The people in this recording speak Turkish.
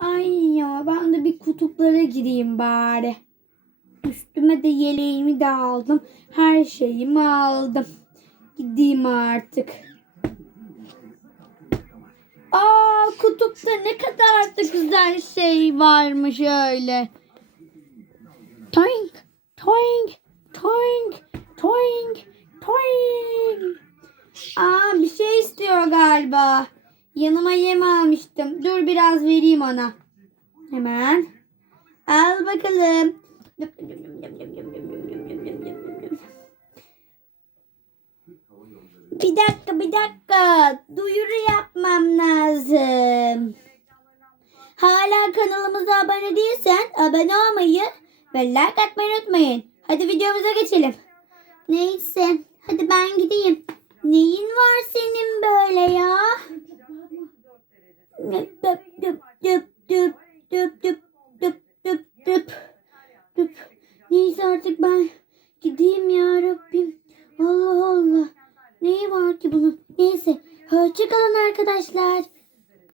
Ay ya ben de bir kutuplara gireyim bari. Üstüme de yeleğimi de aldım. Her şeyimi aldım. Gideyim artık. Aa kutupta ne kadar da güzel şey varmış öyle. Toink, toink, toink, toink, toink. Aa bir şey istiyor galiba. Yanıma yem almıştım. Dur biraz vereyim ona. Hemen. Al bakalım. Bir dakika bir dakika. Duyuru yapmam lazım. Hala kanalımıza abone değilsen abone olmayı ve like atmayı unutmayın. Hadi videomuza geçelim. Neyse hadi ben gideyim. Neyin var senin böyle ya? Düp düp. Neyse artık ben gideyim ya Rabbim. Allah Allah. Neyi var ki bunun? Neyse. Hoşçakalın arkadaşlar.